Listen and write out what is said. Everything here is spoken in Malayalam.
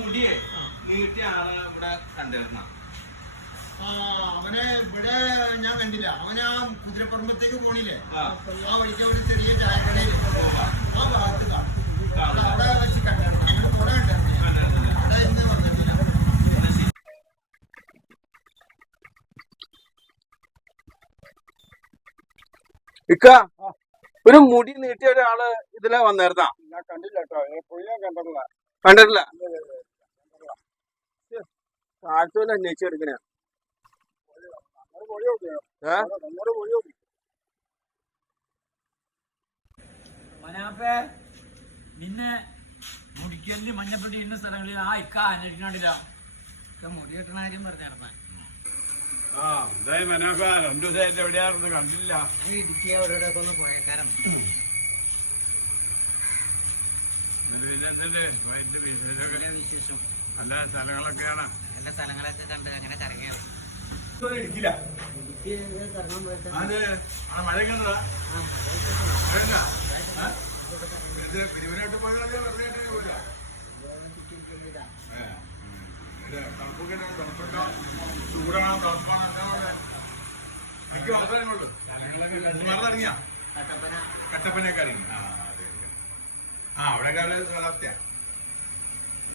മുടിയെ നീട്ടിയ ആളെ ഇവിടെ കണ്ടിരുന്ന അവനെ ഇവിടെ ഞാൻ കണ്ടില്ല. അവൻ ആ കുതിരപ്പറമ്പത്തേക്ക് പോണില്ലേ, ആ വഴിക്ക് അവിടെ ചെറിയ ചായക്കടയിൽ ആ ഭാഗത്ത് അവിടെ വെച്ച് കണ്ടിരുന്നു. അവിടെ കണ്ടിരുന്നു, അവിടെ ഇന്ന് വന്നിട്ടില്ല. ഇക്ക ഒരു മുടി നീട്ടിയ ഒരാള് ഇതിലെ വന്നിരുന്നാ? കണ്ടില്ല കേട്ടോ, കണ്ടിട്ടില്ല. കാഴ്ചയിൽ അന്വേഷിച്ചെടുക്കണ മനാപ്പേ നിന്നെ മുടിക്കലിന് മഞ്ഞപ്പെട്ടി ഇന്ന സ്ഥലങ്ങളിൽ ആ ഇക്ക അന്വേഷിക്കണ്ടില്ല. മുടി കെട്ടണ കാര്യം പറഞ്ഞിരുന്ന എവിടെയായിരുന്നു കണ്ടില്ല. ഇടുക്കി അവിടെയൊക്കെ ഒന്ന് പോയേക്കാരം. വിശേഷം നല്ല സ്ഥലങ്ങളൊക്കെയാണ്. നല്ല സ്ഥലങ്ങളൊക്കെ കണ്ട് അങ്ങനെ കറങ്ങിയത്. ഇടുക്കിയില്ല മഴ പിരിവിനായിട്ട് മഴയൊക്കെ വെറുതെ പോയില്ല. തണുപ്പൊക്കെ ചൂടാണ്, തണുപ്പാണ്. എനിക്ക് അവസരങ്ങളുള്ളൂ. ഇറങ്ങിയ കട്ടപ്പനയൊക്കെ ഇറങ്ങി. അവിടെയൊക്കെ കാലാവസ്ഥയാണ്.